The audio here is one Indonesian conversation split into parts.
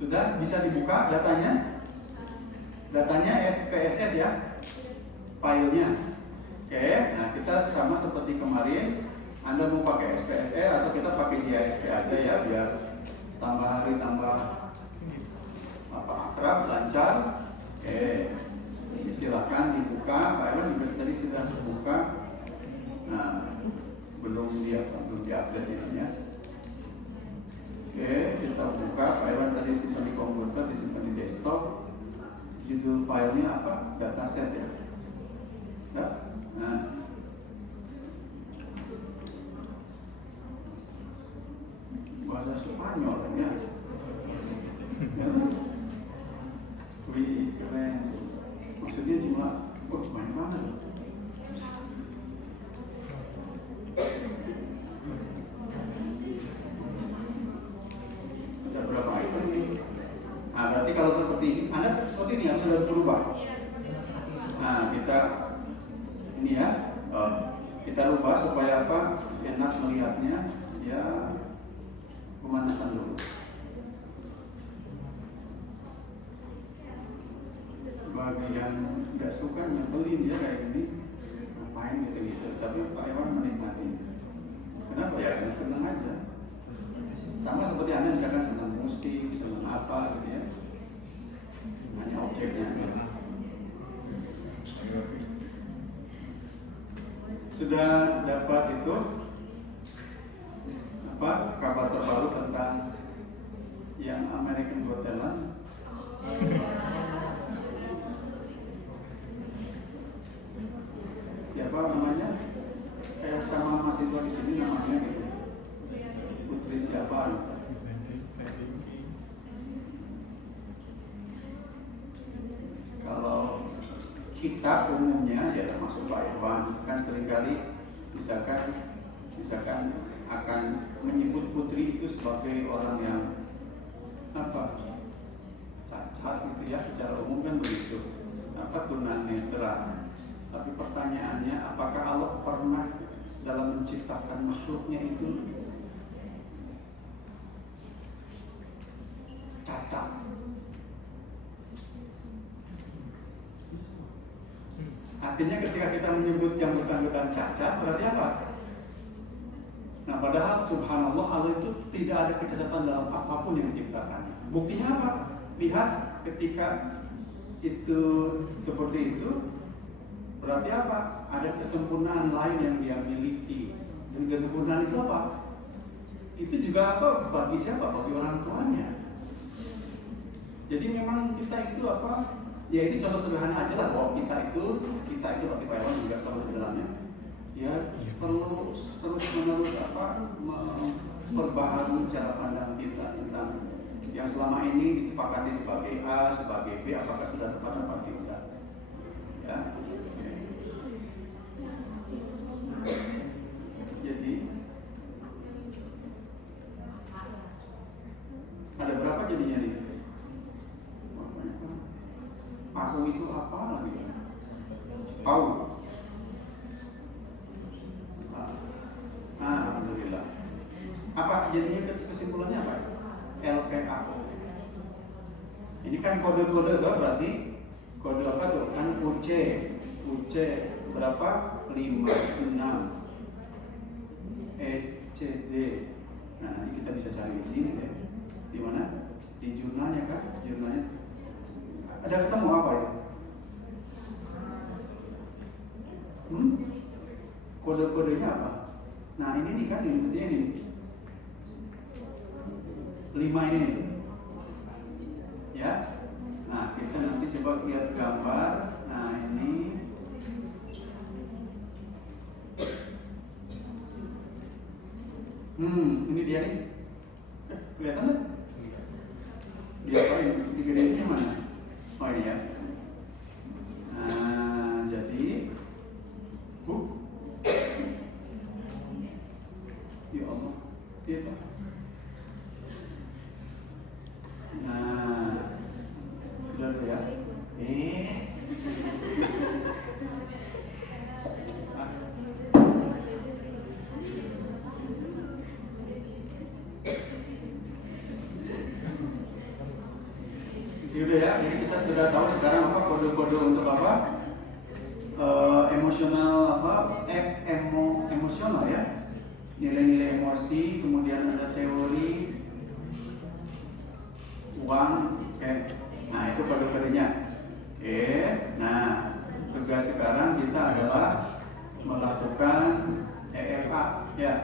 Sudah bisa dibuka datanya? Datanya SPSS ya, filenya. Oke, nah kita sama seperti kemarin. Anda mau pakai SPSS atau kita pakai JSP aja ya, biar tambah hari tambah akrab, lancar. Oke, silakan dibuka. Pak Iwan juga tadi sudah terbuka. Nah, belum diupdate ini ya. Oke, kita buka. Pak Iwan tadi simpan di komputer, disimpan di desktop. Judul filenya apa? Dataset ya. Nah, bahasa Spanyol kan ya. Wih, keren. Maksudnya jumlah banyak banget. Sudah berapa item ini? Nah, berarti kalau seperti ini, Anda seperti ini harus sudah berubah. Nah, kita ini ya, kita rubah supaya apa? Enak melihatnya. Ya, pemanasan dulu. Bagi yang nggak suka nyebelin ya kayak gini, ngapain gitu. Tapi Pak Iwan menikmati. Kenapa ya? Karena senang aja. Sama seperti Anda misalkan senang musik, senang apa gitu ya. Hanya objeknya. Sudah dapat itu apa kabar terbaru tentang yang American Got Talent? Siapa namanya? Kayak sama mahasiswa di sini namanya gitu. Putri siapa? Kalau kita umumnya ya termasuk Pak Irwan kan seringkali misalkan akan menyebut putri itu sebagai orang yang apa cacat gitu ya, secara umum kan begitu, apa tunanetra. Tapi pertanyaannya, apakah Allah pernah dalam menciptakan makhluknya itu cacat? Artinya ketika kita menyebut yang bersangkutan cacat, berarti apa? Nah, padahal subhanallah Allah itu tidak ada kecacatan dalam apapun yang diciptakannya. Buktinya apa? Lihat ketika itu seperti itu, berarti apa? Ada kesempurnaan lain yang dia miliki. Dan kesempurnaan itu apa? Itu juga apa? Bagi siapa? Bagi orang tuanya. Jadi memang kita itu apa? Ya itu contoh sederhana aja lah, bahwa kita itu bagi Pak Iwan juga kalau di dalamnya ya terus menerus apa memperbaharui cara pandang kita tentang yang selama ini disepakati sebagai A, sebagai B, apakah sudah tepat apa tidak? Ya. Jadi ada berapa jadinya nih? Aku itu apa lagi? Pau. Alhamdulillah. Apa jadinya kesimpulannya apa? LPAO. Ini kan kode-kode berarti kode apa tuh? Kan UC berapa? 5, 6 ECD. Nah, nanti kita bisa cari di sini deh. Di mana? Di jurnalnya kan? Jurnalnya. Ada ketemu apa ya? Kode-kodenya apa? Nah ini nih kan, ini ini 5 ini nih. Ya. Nah kita nanti coba lihat gambar. Nah ini ini dia nih. Kelihatan nggak? Dia apa ini? Digedenya mana? Oh ini ya. Nah, jadi ya Allah, dia apa? Nah, sudah ya. Yaudah ya, jadi kita sudah tahu sekarang apa kode-kode untuk apa emosional emosional ya, nilai-nilai emosi, kemudian ada teori uang, oke. Nah itu kode-kodenya. Oke, nah tugas sekarang kita adalah melakukan EFA ya,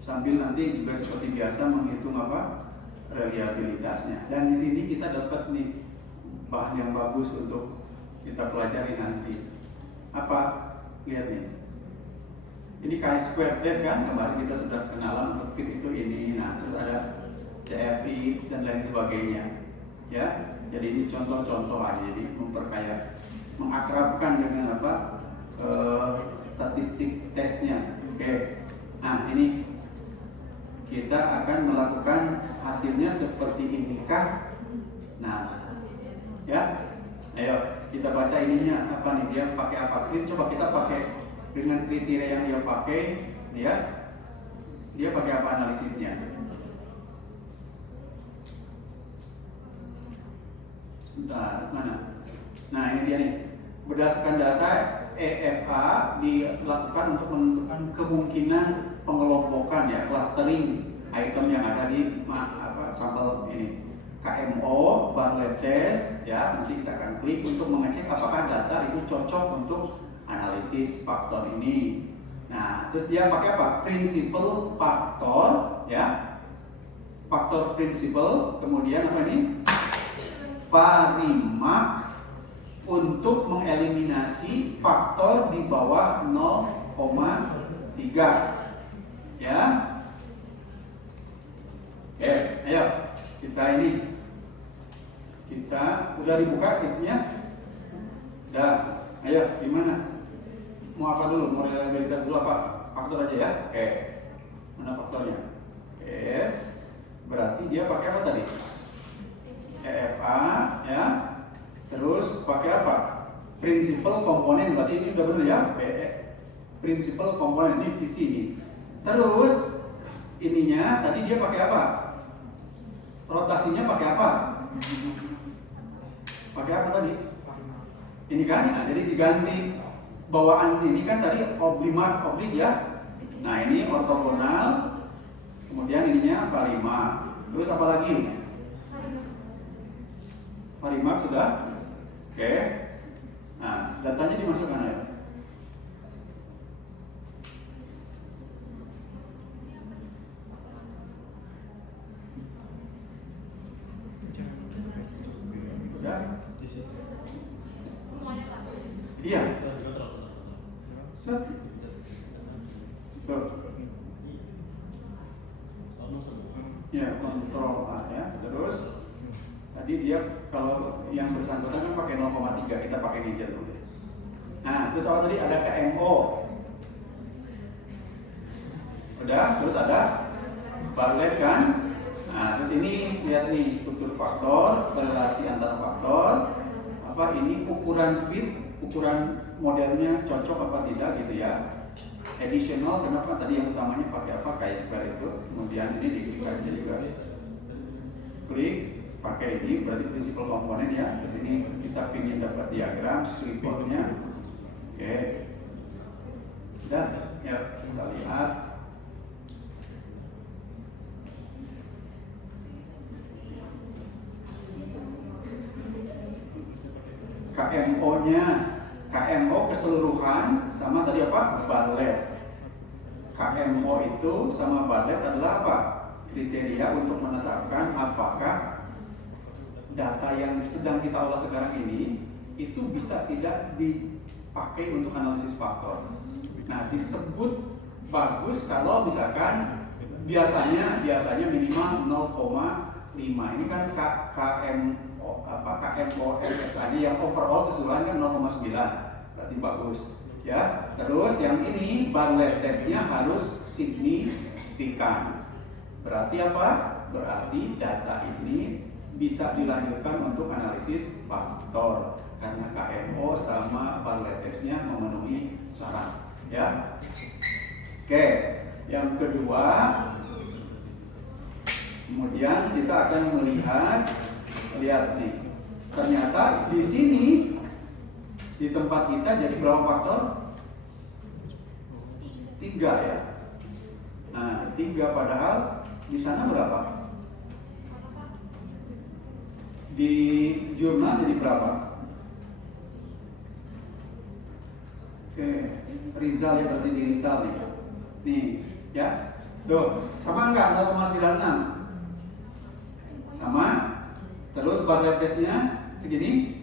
sambil nanti juga seperti biasa menghitung apa reliabilitasnya. Dan di sini kita dapat nih bahan yang bagus untuk kita pelajari nanti. Apa? Lihat nih. Ini chi-square test kan, kemarin kita sudah kenalan untuk fit itu ini. Nah, terus ada CFI dan lain sebagainya. Ya, jadi ini contoh-contoh aja, jadi memperkaya, mengakrabkan dengan apa statistik tesnya. Oke. Nah, ini kita akan melakukan hasilnya seperti inikah? Nah, ya, ayo kita baca ininya apa nih, dia pakai apa? Coba kita pakai dengan kriteria yang dia pakai, dia pakai apa analisisnya? Sebentar, mana? Nah ini dia nih, berdasarkan data EFA dilakukan untuk menentukan kemungkinan pengelompokan ya, clustering item yang ada di sampel ini. KMO, Bartlett test ya, nanti kita akan klik untuk mengecek apakah data itu cocok untuk analisis faktor ini. Nah, terus dia pakai apa? Principal faktor ya. Faktor principal, kemudian apa ini? Varimak untuk mengeliminasi faktor di bawah 0,3 ya. Oke, ayo kita ini. Kita udah dibuka tipnya? Udah. Ayo, gimana? Mau apa dulu? Mau reliabilitas dulu apa? Faktor aja ya? Oke. Mana faktornya? Oke. Berarti dia pakai apa tadi? EFA ya. Terus pakai apa? Principal komponen. Berarti ini udah benar ya? Principal komponen ini di sini. Terus ininya tadi dia pakai apa? Rotasinya pakai apa? Pakai apa tadi? Ini kan, nah, jadi diganti bawaan ini kan tadi oblik ya. Nah ini ortogonal, kemudian ininya varimak. Terus apa lagi? Varimak sudah. Oke. Nah datanya dimasukkan ya. Semuanya Pak. Iya. Set. Tuh. Ya, kontrol A ya. Terus tadi dia kalau yang bersangkutan kan pakai 0,3, kita pakai integer dulu. Nah, terus awal tadi ada KMO. Udah, terus ada Bartlett kan? Nah, terus ini lihat nih struktur faktor, relasi antar faktor, apa ini ukuran fit, ukuran modelnya cocok apa tidak gitu ya. Additional, kenapa tadi yang utamanya pakai apa? Chi-square itu. Kemudian ini diklik aja juga. Klik, pakai ini berarti principal komponen ya. Terus ini kita ingin dapat diagram scriptnya. Oke. Dan ya kita lihat. KMO-nya, KMO keseluruhan sama tadi apa? Bartlett. KMO itu sama Bartlett adalah apa? Kriteria untuk menetapkan apakah data yang sedang kita olah sekarang ini itu bisa tidak dipakai untuk analisis faktor. Nah, disebut bagus kalau misalkan biasanya minimal 0,5. Ini kan KMO MSA-nya yang overall keseluruhan kan 0,9, berarti bagus ya. Terus yang ini Bartlett testnya harus signifikan. Berarti apa? Berarti data ini bisa dilanjutkan untuk analisis faktor karena KMO sama Bartlett testnya memenuhi syarat ya. Oke, yang kedua kemudian kita akan melihat lihat nih. Ternyata di sini di tempat kita jadi berapa faktor? 3 ya. Nah, 3 padahal di sana berapa? Di jurnal jadi berapa? Oke, Rizal ya, berarti di Rizal nih. Nih, ya. Tuh, sama enggak 0,96? Sama. Terus bar tesnya segini.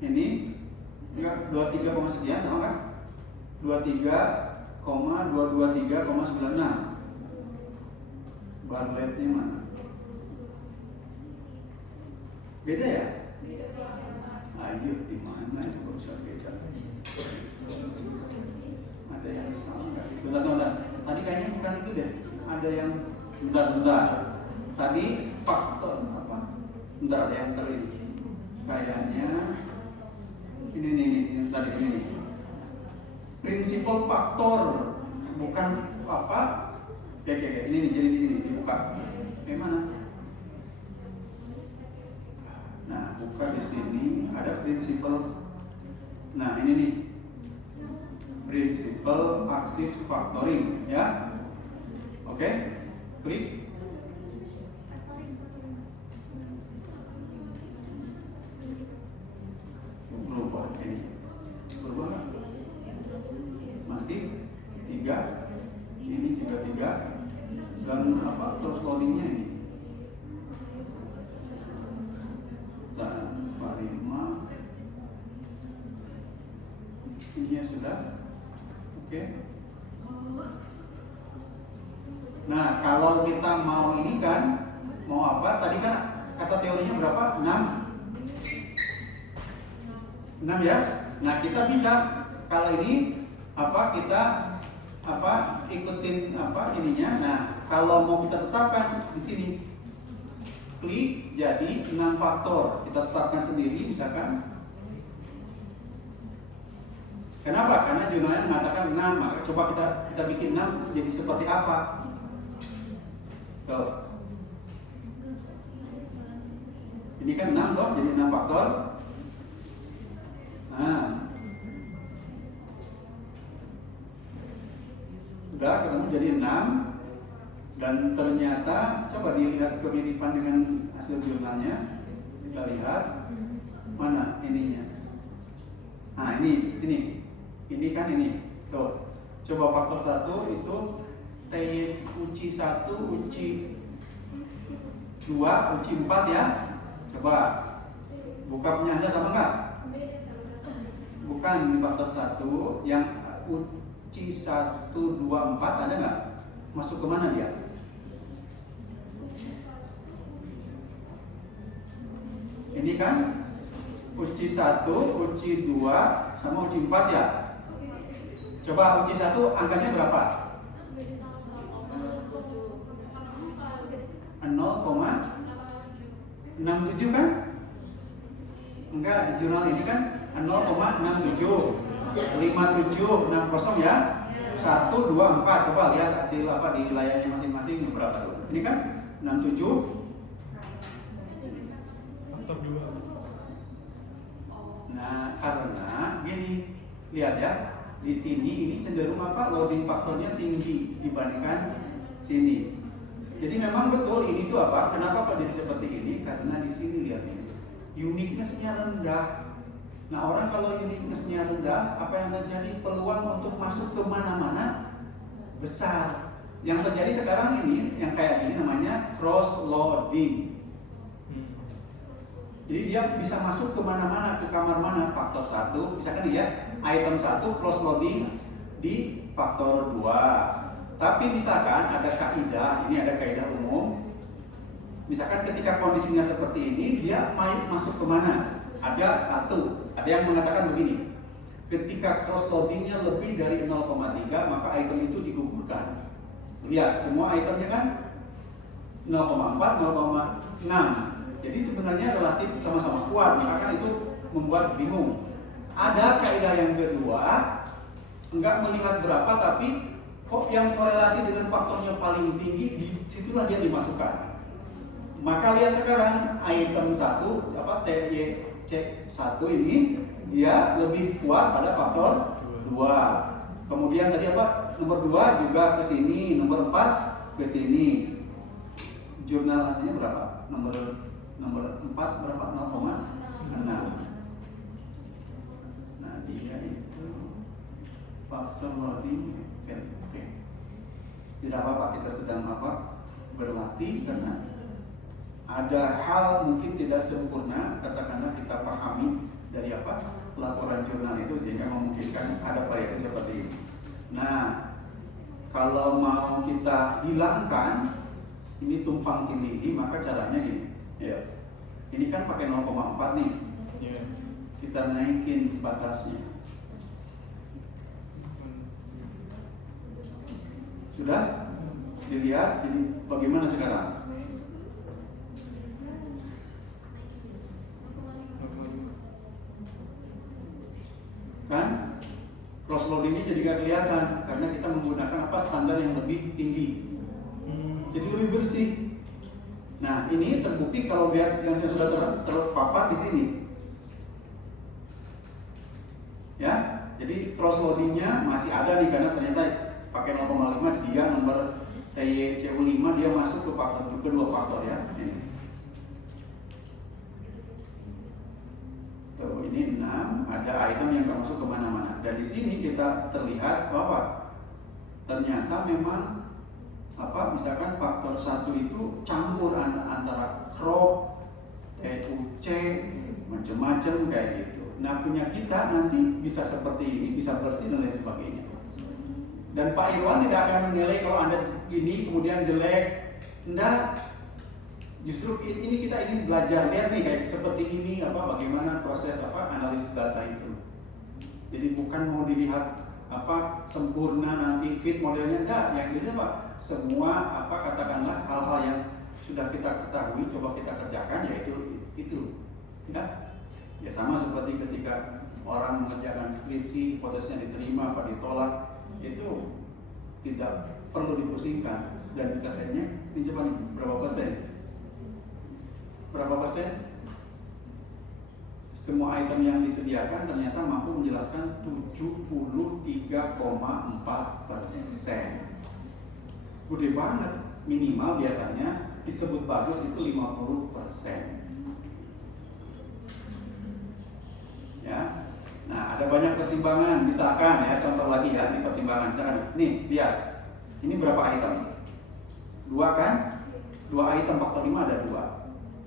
Ini enggak 23, sekian sama enggak? 23,223,96. Bar nya mana? Beda ya? Ayo di mana itu bisa beda? Ada yang sama nggak? Bentar. Tadi kayaknya bukan itu deh. Ada yang bentar. Tadi faktor apa? Bentar, ada yang terlalu kayaknya ini tadi ini. Prinsipal faktor bukan apa? Kayak ini nih, jadi di sini sih buka. Gimana? Nah, buka di sini ada prinsipal. Nah, ini nih. Prinsipal axis factoring ya. Oke. Klik. Berubah ini. Berubah nggak? Masih 3. Ini juga 3. Dan apa terus loadingnya ini? Dan 5. Ini sudah. Oke. Nah, kalau kita mau ini kan, mau apa? Tadi kan kata teorinya berapa? 6 ya. Nah, kita bisa kalau ini apa? Kita apa? Ikutin apa ininya. Nah, kalau mau kita tetapkan di sini, klik jadi 6 faktor. Kita tetapkan sendiri misalkan. Kenapa? Karena jurnalnya mengatakan 6, maka coba kita bikin 6 jadi seperti apa? Tuh. Ini kan 6 loh, jadi 6 faktor. Nah. Udah ketemu jadi 6. Dan ternyata coba dilihat kemiripan dengan hasil jurnalnya. Kita lihat mana ininya. Nah, ini kan ini. Tuh. Coba faktor 1 itu UCI 1, UCI 2, UCI 4 ya. Coba buka punya Anda sama enggak? Bukan di faktor 1 yang UCI 1, 2, 4 ada enggak? Masuk ke mana dia? Ini kan UCI 1, UCI 2 sama UCI 4 ya. Coba UCI 1 angkanya berapa? 0,67 kan? Enggak, di jurnal ini kan 0,67 57 60 ya. 1, 2, 4. Coba lihat hasil apa di layarnya masing-masing ini berapa tuh? Ini kan 67 faktor 2. Nah, karena gini, lihat ya. Di sini ini cenderung apa? Loading faktornya tinggi dibandingkan sini. Jadi memang betul ini tuh apa? Kenapa kok jadi seperti ini? Karena di sini lihat ini. Uniqueness-nya rendah. Nah, orang kalau uniqueness-nya rendah, apa yang terjadi? Peluang untuk masuk ke mana-mana besar. Yang terjadi sekarang ini, yang kayak gini namanya cross loading. Jadi dia bisa masuk ke mana-mana, ke kamar mana, faktor 1. Misalkan ya, item 1 cross loading di faktor 2. Tapi misalkan ada kaidah, ini ada kaidah umum. Misalkan ketika kondisinya seperti ini, dia masuk ke mana? Ada 1. Ada yang mengatakan begini. Ketika cross loadingnya lebih dari 0,3, maka item itu digugurkan. Lihat, semua itemnya kan 0,4, 0,6. Jadi sebenarnya relatif sama-sama kuat, maka kan itu membuat bingung. Ada kaidah yang kedua, enggak melihat berapa, tapi kok yang korelasi dengan faktornya paling tinggi, di situlah dia dimasukkan. Maka lihat sekarang item 1 TYC1 ini dia lebih kuat pada faktor 2. Kemudian tadi apa? Nomor 2 juga ke sini, nomor 4 ke sini. Jurnal aslinya berapa? Nomor 4 berapa? 0,6. Nah, dia itu faktor loading. Oke. Tidak apa-apa, kita sedang berlatih karena ada hal mungkin tidak sempurna, katakanlah kita pahami dari laporan jurnal itu sehingga memungkinkan ada variasi seperti ini. Nah, kalau mau kita hilangkan ini tumpang tindih ini, maka caranya gini. Ya. Ini kan pakai 0,4 nih. Yeah. Kita naikin batasnya. Sudah? Dilihat, jadi bagaimana sekarang? Kan? Cross loadingnya jadi gak kelihatan karena kita menggunakan standar yang lebih tinggi. Jadi lebih bersih. Nah, ini terbukti kalau lihat yang saya sudah terpapar di sini. Ya, jadi cross loadingnya masih ada nih karena ternyata pakai 0,5 dia nomor TYC5 dia masuk ke kedua faktor ya. Tuh, ini 6, ada item yang masuk kemana-mana. Dan di sini kita terlihat bahwa ternyata memang misalkan faktor 1 itu campur antara crop, TUC, macam-macam kayak gitu. Nah, punya kita nanti bisa seperti ini, bisa bersih dan lain sebagainya. Dan Pak Irwan tidak akan menilai kalau Anda gini kemudian jelek. Enggak. Justru ini kita ingin belajar, lihat nih kayak seperti ini bagaimana proses analisis data itu. Jadi bukan mau dilihat sempurna nanti fit modelnya, enggak. Yang ini semua katakanlah hal-hal yang sudah kita ketahui coba kita kerjakan, yaitu itu. Ya sama seperti ketika orang mengerjakan skripsi, hipotesisnya diterima apa ditolak, itu tidak perlu dipusingkan. Dan katanya ini coba nih, berapa persen? Berapa persen? Semua item yang disediakan ternyata mampu menjelaskan 73,4%. Gede banget. Minimal biasanya disebut bagus itu 50%. Ya. Nah, ada banyak pertimbangan. Misalkan ya, contoh lagi ya di pertimbangan. Nih, lihat. Ini berapa item? 2 kan? 2 item faktor 5 ada 2.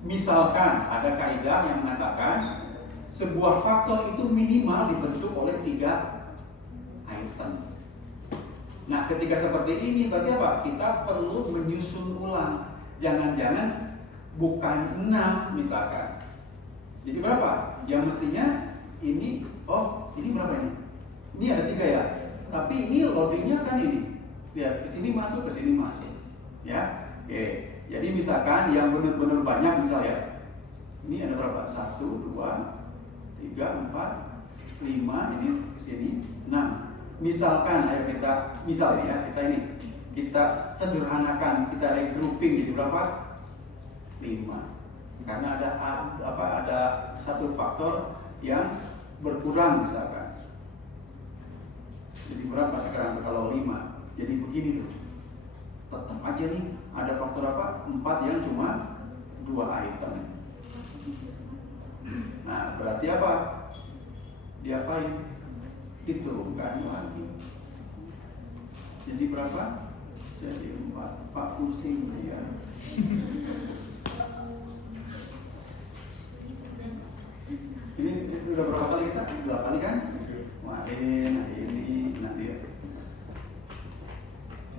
Misalkan ada kaidah yang mengatakan sebuah faktor itu minimal dibentuk oleh 3 item. Nah, ketika seperti ini berarti apa? Kita perlu menyusun ulang. Jangan-jangan bukan 6 misalkan. Jadi berapa? Yang mestinya ini, ini berapa ini? Ini ada 3 ya. Tapi ini loadingnya kan ini. Lihat, ke sini masuk, ke sini masuk. Ya. Oke. Jadi misalkan yang benar-benar banyak misal ya. Ini ada berapa? 1, 2, 3, 4, 5, ini ke sini 6. Misalkan ayo kita kita sederhanakan, kita regrouping gitu berapa? 5. Karena ada satu faktor yang berkurang misalkan. Jadi berapa sekarang kalau 5? Jadi begini tuh. Tetap aja nih ada faktor 4 yang cuma 2 item. Nah, berarti apa? Diapain? Diturunkan lagi. Jadi berapa? Jadi 4 pusing ya. Ini udah berapa kali kita? 2 kali kan?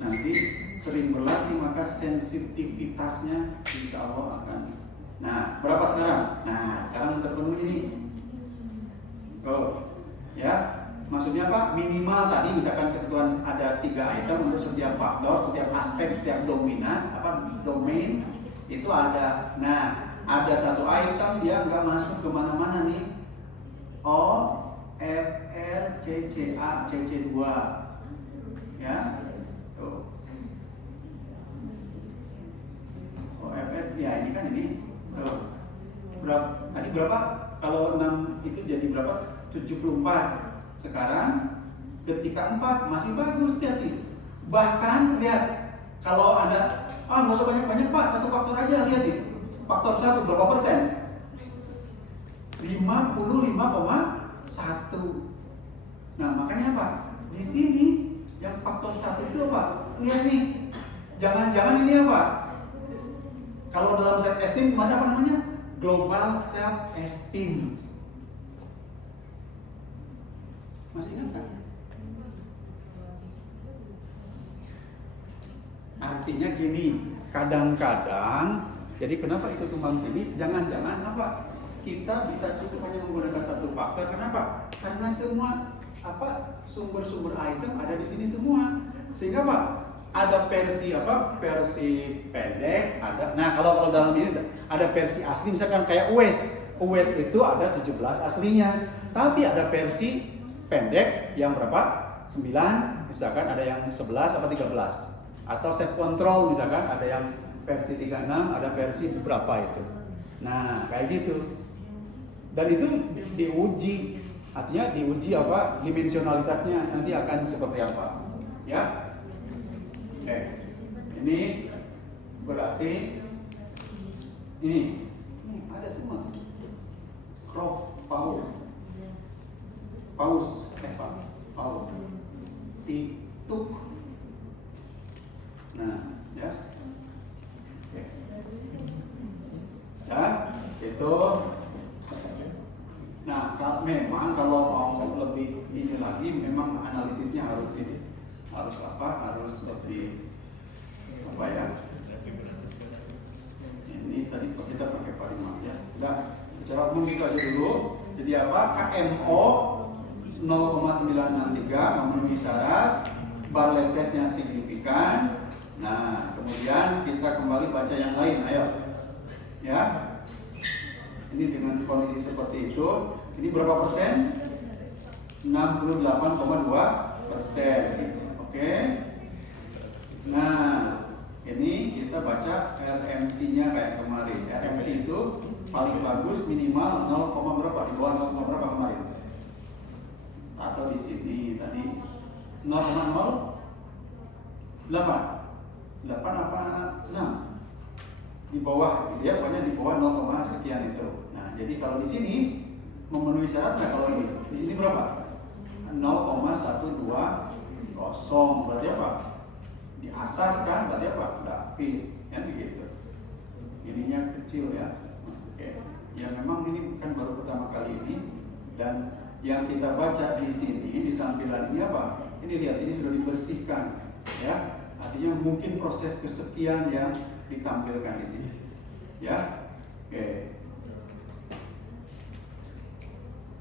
Nanti sering berlatih maka sensitivitasnya insya Allah akan. Nah, berapa sekarang? Nah, sekarang terpenuhi ini. Ya, maksudnya apa? Minimal tadi misalkan ketentuan ada 3 item untuk setiap faktor, setiap aspek, setiap domain itu ada. Nah, ada 1 item dia nggak masuk kemana-mana nih. O, F, R, C, C, A, C, C2. Ya, tuh. O, F, R, ya ini kan kan ini berapa? Tadi berapa? Kalau 6 itu jadi berapa? 74. Sekarang ketika 4 masih bagus, hati. Bahkan lihat, kalau ada nggak usah banyak-banyak Pak, satu faktor aja, lihat nih. Faktor 1 berapa persen? 55,1. Nah, makanya apa? Di sini yang faktor 1 itu apa? Lihat nih. Jangan-jangan ini apa? Kalau dalam self esteem ada apa namanya? Global self esteem. Masih ingat kan? Artinya gini, kadang-kadang, jadi kenapa itu tumbang tinggi? Jangan-jangan apa? Kita bisa cukup hanya menggunakan satu faktor. Kenapa? Karena semua sumber-sumber item ada di sini semua. Sehingga apa? Ada versi versi pendek, ada. Nah, kalau dalam ini ada versi asli, misalkan kayak US itu ada 17 aslinya. Tapi ada versi pendek yang berapa? 9, misalkan ada yang 11 atau 13. Atau set control misalkan ada yang versi 36, ada versi berapa itu. Nah, kayak gitu. Dan itu diuji, artinya diuji dimensionalitasnya nanti akan seperti apa, ya? Ini berarti ini ada semua. Crop paus, tituk. Nah, ya. Ya, itu. Nah, memang kalau mau lebih ini lagi, memang analisisnya harus lebih ini tadi kita pakai parimat ya. Udah, bicara umum itu aja dulu. Jadi apa? KMO 0,963 memenuhi syarat, Barley testnya signifikan. Nah, kemudian kita kembali baca yang lain, ayo. Ya. Ini dengan kondisi seperti itu, ini berapa persen? 68,2%. Oke. Nah, ini kita baca RMC-nya kayak kemarin. RMC itu paling bagus minimal 0, berapa? Di bawah 0, berapa kemarin? Atau di sini tadi 0,08 apa 6? Di bawah, gitu ya, pokoknya di bawah 0, sekian itu. Nah, jadi kalau di sini memenuhi syarat nggak kalau ini? Di sini berapa? 0,120, berarti apa? Di atas kan, berarti apa? Fit, kan begitu. Ininya kecil ya. Oke. Ya memang ini kan baru pertama kali ini, dan yang kita baca di sini di tampilan ini apa? Ini lihat, ini sudah dibersihkan, ya. Artinya mungkin proses kesekian yang ditampilkan di sini, ya. Oke.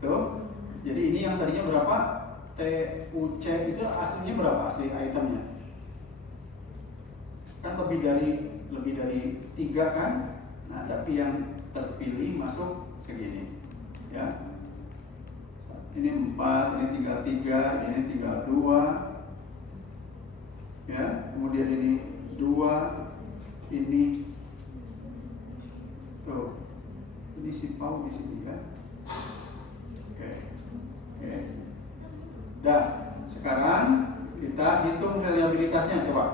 Tuh. Jadi ini yang tadinya berapa? TUC itu aslinya berapa? Asli itemnya? Kan lebih dari 3 kan? Nah, tapi yang terpilih masuk segini, ya. Ini 4, ini tinggal 3, ini tinggal 2, ya. Kemudian ini 2, ini tuh, ini si Pau di sini kan? Oke. Dah, sekarang kita hitung reliabilitasnya coba.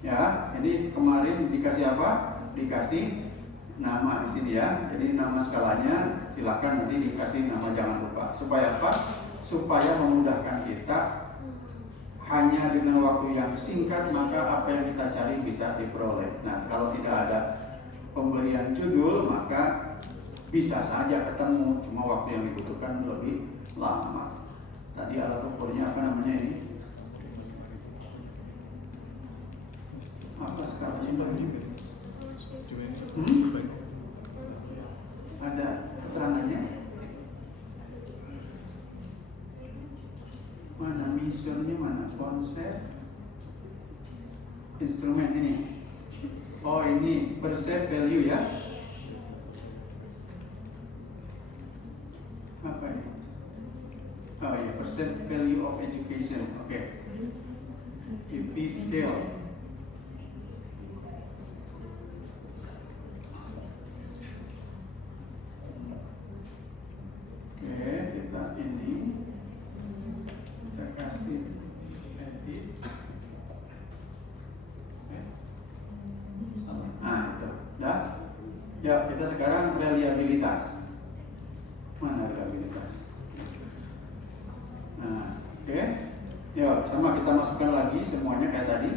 Ya, ini kemarin dikasih apa? Dikasih nama di sini ya. Jadi nama skalanya silakan nanti dikasih nama, jangan lupa. Supaya apa? Supaya memudahkan kita. Hanya dengan waktu yang singkat maka apa yang kita cari bisa diperoleh. Nah, kalau tidak ada pemberian judul maka bisa saja ketemu, cuma waktu yang dibutuhkan lebih lama. Tadi alat ukurnya apa namanya ini? Apa sekarang ini? Ada keterangannya? Mana misionnya, mana konsep? Instrumen ini. Oh, ini perceive value ya. Apa ini? Oh ya, perceive value of education. Oke. IP scale. Ya, kita sekarang reliabilitas. Mana reliabilitas? Nah, oke. Ya, sama kita masukkan lagi semuanya kayak tadi.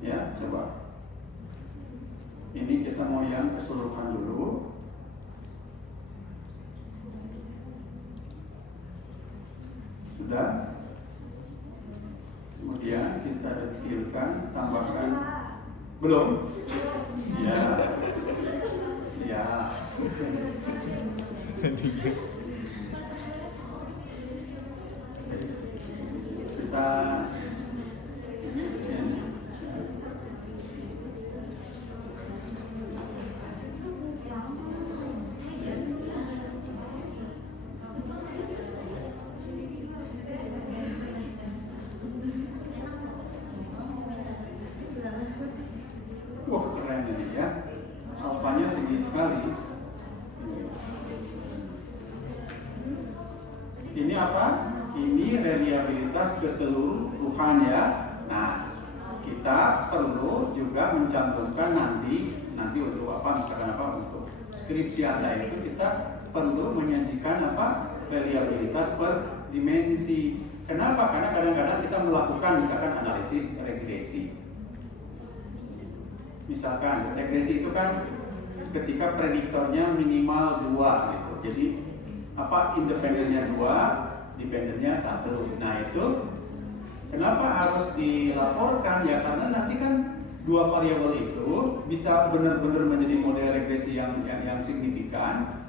Ya, coba. Ini kita mau yang keseluruhan dulu. Sudah. Kemudian kita detilkan, tambahkan. Belum? Ya. Siap. Kita wah, keren ini ya. Alfanya tinggi sekali. Ini apa? Ini reliabilitas keseluruhan ya. Nah, kita perlu juga mencantumkan nanti untuk apa? Misalkan apa? Untuk skripsi Anda itu kita perlu menyajikan apa? Reliabilitas per dimensi. Kenapa? Karena kadang-kadang kita melakukan misalkan analisis regresi. Misalkan regresi itu kan ketika prediktornya minimal 2 gitu. Jadi apa, independennya 2, dependennya 1. Nah itu kenapa harus dilaporkan ya, karena nanti kan 2 variabel itu bisa benar-benar menjadi model regresi yang signifikan,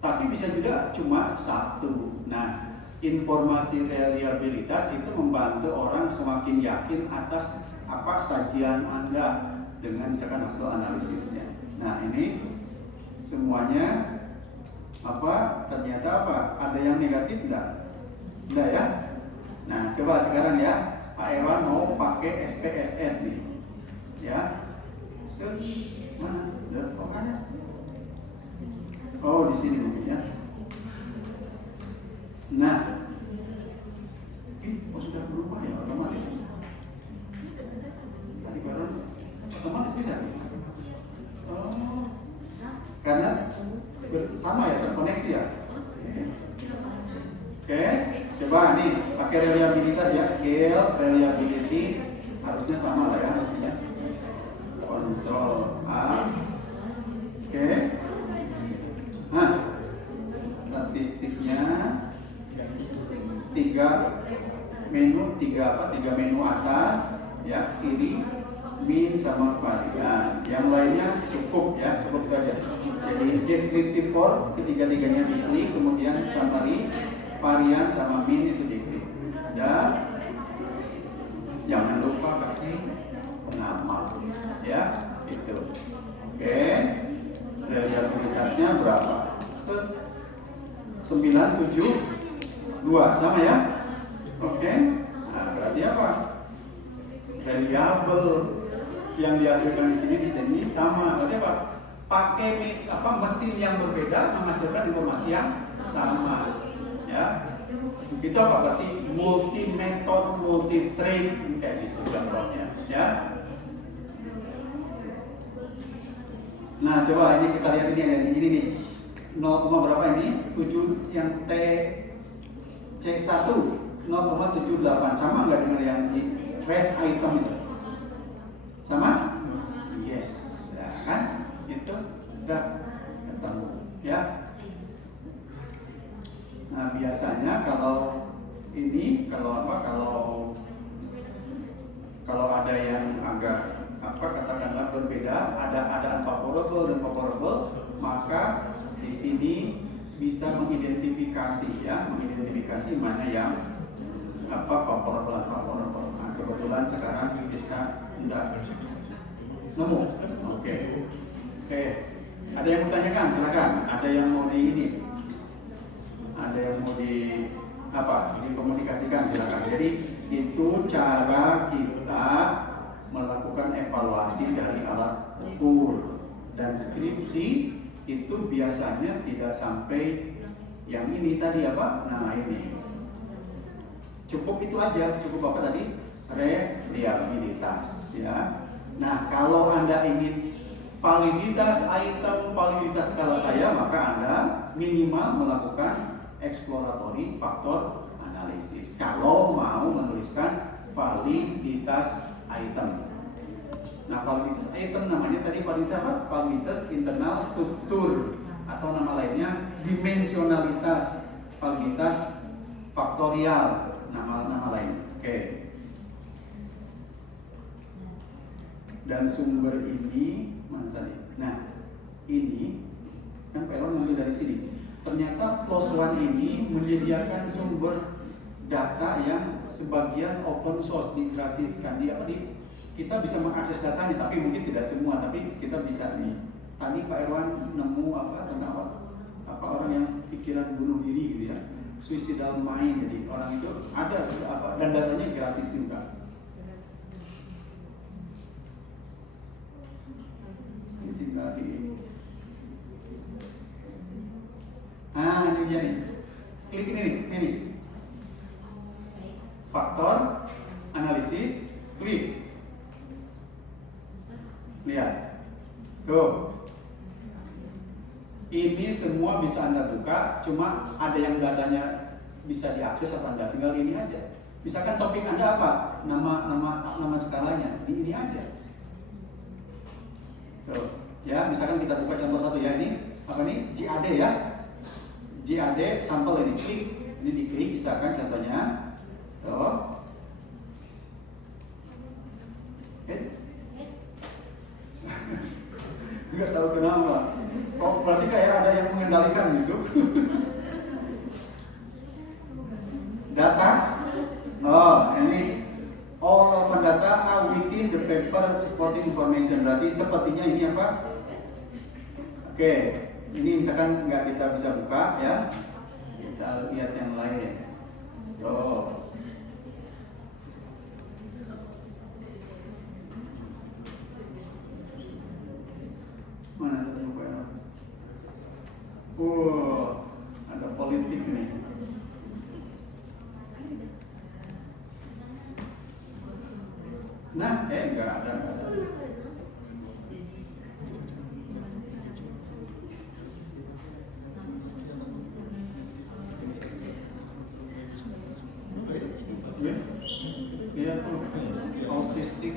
tapi bisa juga cuma 1. Nah, informasi reliabilitas itu membantu orang semakin yakin atas apa sajian Anda dengan misalkan hasil analisisnya. Nah ini semuanya apa, ternyata apa, ada yang negatif enggak? Enggak ya? Nah coba sekarang ya, Pak Erwan mau pakai SPSS nih ya. Mana? Oh, ada. Oh di sini mungkin ya. Nah ini sudah berubah ya otomatis. Tadi baru otomatis bisa. Oh, karena sama ya, terkoneksi ya. Oke, coba nih pakai reliabilitas ya, scale reliability harusnya sama lah ya mestinya. Control A. Oke. Nah, statistiknya 3 menu atas ya, kiri, min sama varian. Yang lainnya cukup ya, cukup itu aja. Jadi descriptive for ketiga-tiganya diklik, kemudian summary, varian sama min itu diklik. Dan jangan lupa kasih nama ya, itu. Oke. Reliabilitasnya berapa? 972 sama ya. Oke. Nah, berarti apa? Variabel yang dihasilkan di sini sama. Berarti apa? Pakai mesin yang berbeda menghasilkan informasi yang sama. Ya. Itu apa? Berarti multi method, multi train kayak gitu contohnya, ya. Nah, coba ini kita lihat ini ada di sini nih. 0, berapa ini? 7 yang T C1 0,78 sama nggak dengan yang di rest item itu? Sama? Yes, ya kan? Itu sudah ketemu, ya. Nah, biasanya kalau ini kalau ada yang agak katakanlah berbeda, ada unfavorable dan favorable, maka di sini bisa mengidentifikasi mana yang favorable. Nah, kebetulan sekarang kita sudah nemu. Oke. Ada yang mau tanyakan? Silakan. Ada yang mau dikomunikasikan, silakan. Jadi itu cara kita melakukan evaluasi dari alat ukur, dan skripsi itu biasanya tidak sampai yang ini tadi apa? Nah ini cukup itu aja, cukup apa tadi? Reliabilitas ya. Nah kalau Anda ingin validitas item, validitas skala saya, maka Anda minimal melakukan exploratory factor analysis kalau mau menuliskan validitas item. Nah, validitas item namanya tadi validitas apa? Validitas internal struktur atau nama lainnya dimensionalitas, validitas faktorial, nama lain. Oke. Dan sumber ini mana tadi? Nah, ini kan Pak Elon ngambil dari sini. Ternyata PLOS ONE ini menyediakan sumber data yang sebagian open source, digratiskan. Kita bisa mengakses datanya, tapi mungkin tidak semua. Tapi kita bisa nih. Tadi Pak Irwan nemu tentang orang yang pikiran bunuh diri gitu ya, suicidal mind. Jadi orang itu ada dan datanya gratis juga. Ini tinggal di ini. Ini dia nih. Klik ini. Faktor analisis, klik. Lihat. Tuh. Ini semua bisa Anda buka, cuma ada yang datanya bisa diakses atau Anda tinggal ini aja. Misalkan topik Anda apa? Nama skalanya, di ini aja. Tuh. Ya, misalkan kita buka contoh satu ya, ini apa nih? JAD ya. JAD sampel ini, klik. Ini diklik, misalkan contohnya. Tuh. Nggak tahu kenapa. Kok berarti kayak ada yang mengendalikan gitu. Data. Ini all open data are within the paper supporting information. Berarti sepertinya ini apa? Oke, ini misalkan nggak kita bisa buka ya. Kita lihat yang lain. Mana satu ya? Ada politik nih. Nah, enggak ada. Iya tuh, autistik.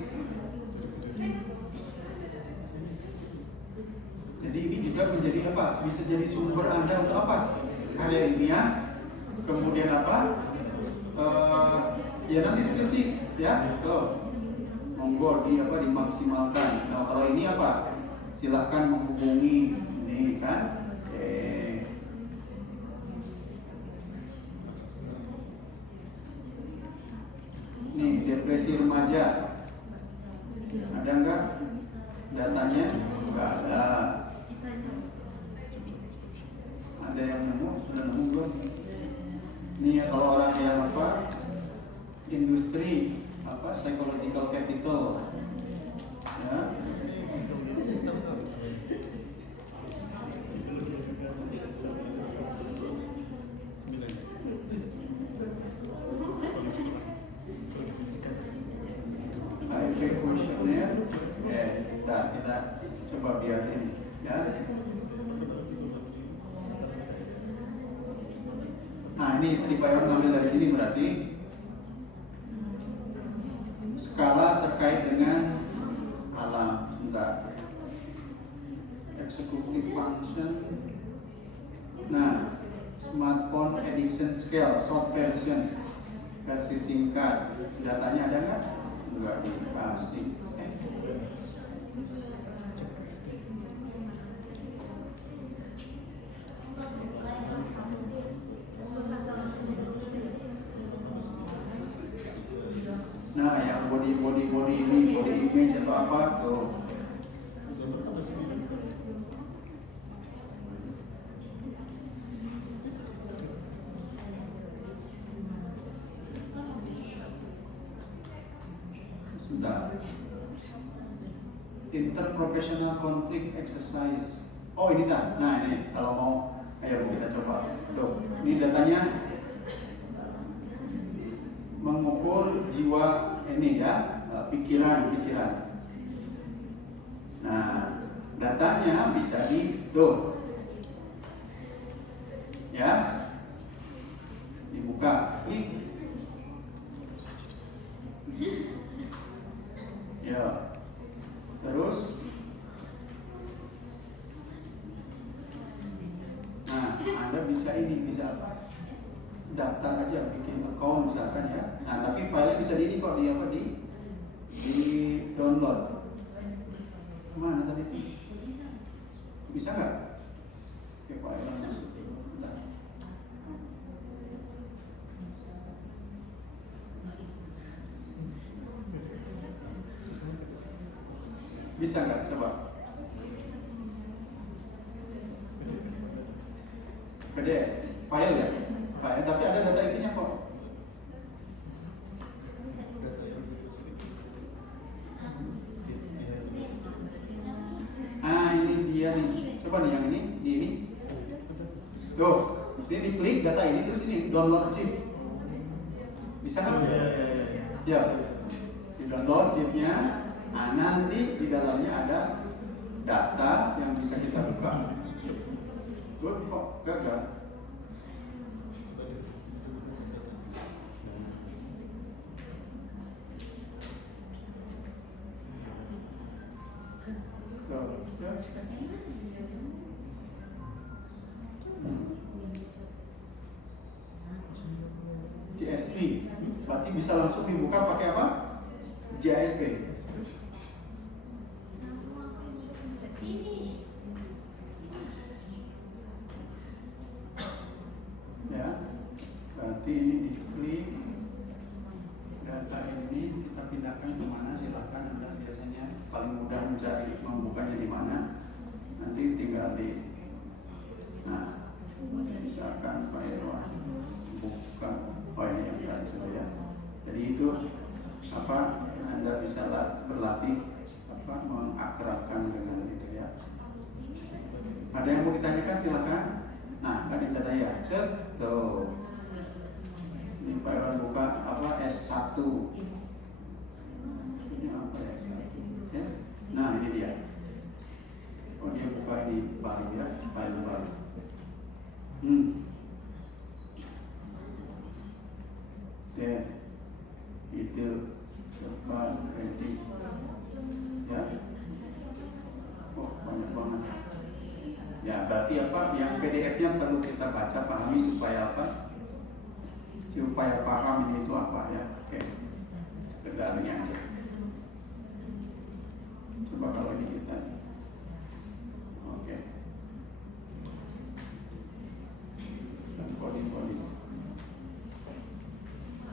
Jadi ini juga menjadi apa? Bisa jadi sumber Anda untuk apa? Karya ilmiah, kemudian apa? Ya nanti skripsi, ya. Monggo dimaksimalkan. Nah, kalau ini apa? Silahkan menghubungi ini kan. Nih, depresi remaja. Ada enggak datanya? Enggak ada. Ada yang nemu? Sudah nemu belum? Ini kalau orang yang industri psychological capital ya. IP questionnaire. Kita coba biar ini ya. Nah, ini tadi Pak Yon ngambil dari sini berarti skala terkait dengan alam, enggak executive function. Nah, smartphone addiction scale, short version, versi singkat. Datanya ada nggak? Enggak dikasih. Nah, yang body ini, body image atau apa tuh? Sudah. Interprofessional conflict exercise. Oh, ini kan. Nah, ini kalau mau, ayo kita coba. Tuh, ini datanya mengukur jiwa ini ya, pikiran. Nah, datanya bisa di download. Ya, dibuka, klik. Ya, terus, nah, Anda bisa bisa apa? Daftar aja, bikin account misalkan ya. Nah, tapi filenya bisa di kok di download. Kemana tadi? Bisa nggak? Oke, file langsung. Bisa nggak? Coba. PDF, file ya? File, tapi ada data itunya kok. Ah, ini dia nih. Coba nih yang ini, di ini. Tuh, ini diklik data ini terus ini download zip. Bisa nggak? Ya. Di download zipnya. Nah, nanti di dalamnya ada data yang bisa kita buka. Good kok, gagal. JSP, berarti bisa langsung dibuka pakai apa? JSP. Ya, berarti ini diklik data ini kita pindahkan ke mana? Silahkan Anda biasanya paling mudah mencari membukanya di mana. Nanti tinggal di, nah, misalkan Pak Irwan buka, oh ini yang tadi sudah ya. Jadi itu apa? Anda bisa berlatih apa mengakrabkan dengan itu ya. Ada yang mau ditanyakan silakan. Nah, kan data ya, set, tuh. Ini Pak Irwan buka apa S1. Ini apa ya? Ya? Nah, ini dia. Oh, dia buka di Bali ya, file Bali. Dan itu depan ready. Ya. Oh, banyak banget. Ya, berarti apa? Yang PDF-nya perlu kita baca, pahami supaya apa? Supaya paham ini itu apa ya? Oke. Sekedarnya aja. Coba kalau ini kita. Oke. Dan coding.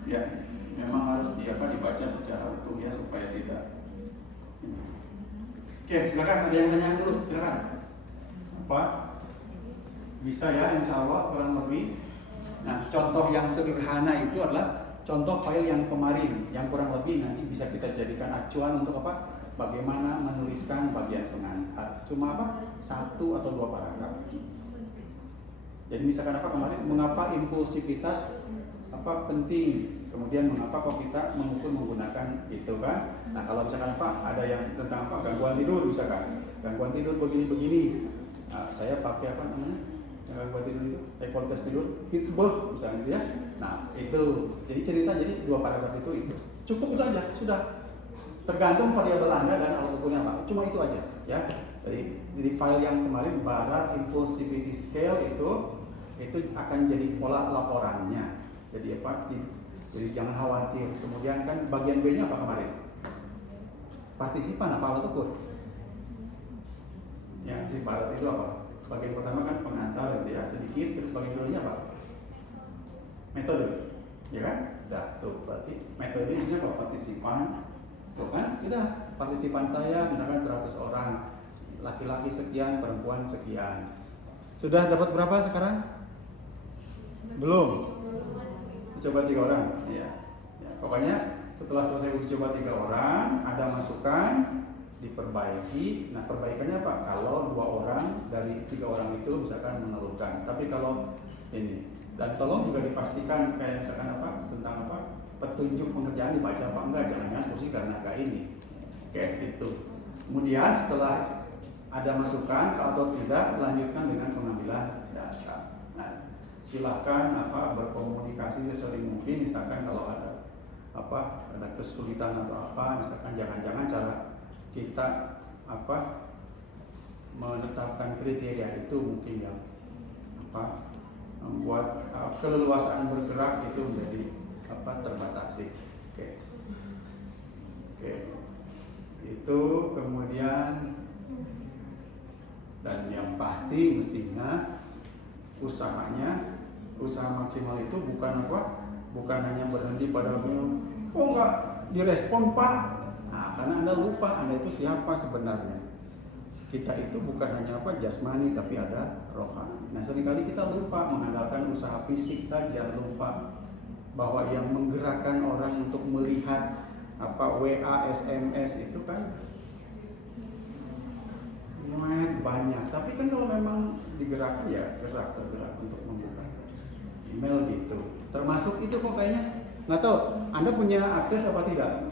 Ya, memang harus dibaca secara utuh ya supaya tidak. Oke, silakan ada yang tanya dulu, silakan. Apa? Bisa ya, insya Allah kurang lebih. Nah, contoh yang sederhana itu adalah contoh file yang kemarin, yang kurang lebih nanti bisa kita jadikan acuan untuk apa? Bagaimana menuliskan bagian pengantar. Cuma apa? 1 atau 2 paragraf. Jadi misalkan apa kemarin? Mengapa impulsivitas apa penting? Kemudian mengapa kok kita mengukur menggunakan itu kan? Nah, kalau misalkan apa? Ada yang tentang apa? Gangguan tidur misalkan. Gangguan tidur begini-begini. Nah, saya pakai apa namanya? Gangguan tidur itu, kualitas tidur, Pittsburgh misalnya gitu ya. Nah, itu. Jadi cerita jadi 2 paragraf itu. Cukup itu aja, sudah. Tergantung variabel Anda dan alat ukurnya apa. Cuma itu aja, ya. Jadi file yang kemarin Barat Impulsivity Scale itu akan jadi pola laporannya. Jadi apa? Jadi jangan khawatir. Kemudian kan bagian B-nya apa kemarin? Partisipan apa alat ukur? Yang di Barat itu apa? Bagian pertama kan pengantar ya sedikit, terus bagian keduanya apa? Metode, ya kan? Dah tuh berarti metode ini apa? Partisipan. Tuh kan? Sudah partisipan saya misalkan 100 orang, laki-laki sekian, perempuan sekian. Sudah dapat berapa sekarang? Belum. Dicoba 3 orang, ya. Pokoknya setelah selesai uji coba 3 orang, ada masukan, diperbaiki. Nah, perbaikannya apa? Kalau 2 orang dari 3 orang itu misalkan mengeluhkan. Tapi kalau ini, dan tolong juga dipastikan kayak misalkan apa tentang apa petunjuk pengerjaan dibaca apa enggak, jangan kursi karena agak ini. Oke, itu. Kemudian setelah ada masukan atau tidak, lanjutkan dengan pengambilan data. Nah, silakan berkomunikasi sesering mungkin. Misalkan kalau ada kesulitan atau misalkan jangan-jangan cara kita menetapkan kriteria itu mungkin yang membuat keleluasaan bergerak itu menjadi terbatasi. Oke. Itu kemudian, dan yang pasti mestinya usaha maksimal itu bukan hanya berhenti pada enggak direspon Pak. Nah, karena Anda lupa Anda itu siapa sebenarnya. Kita itu bukan hanya jasmani, tapi ada rohani. Nah, seringkali kita lupa mengandalkan usaha fisik saja, lupa bahwa yang menggerakkan orang untuk melihat WA, SMS itu kan banyak. Tapi kan kalau memang digerakkan ya tergerak untuk membuka email gitu. Termasuk itu kok kayaknya, nggak tahu Anda punya akses apa tidak.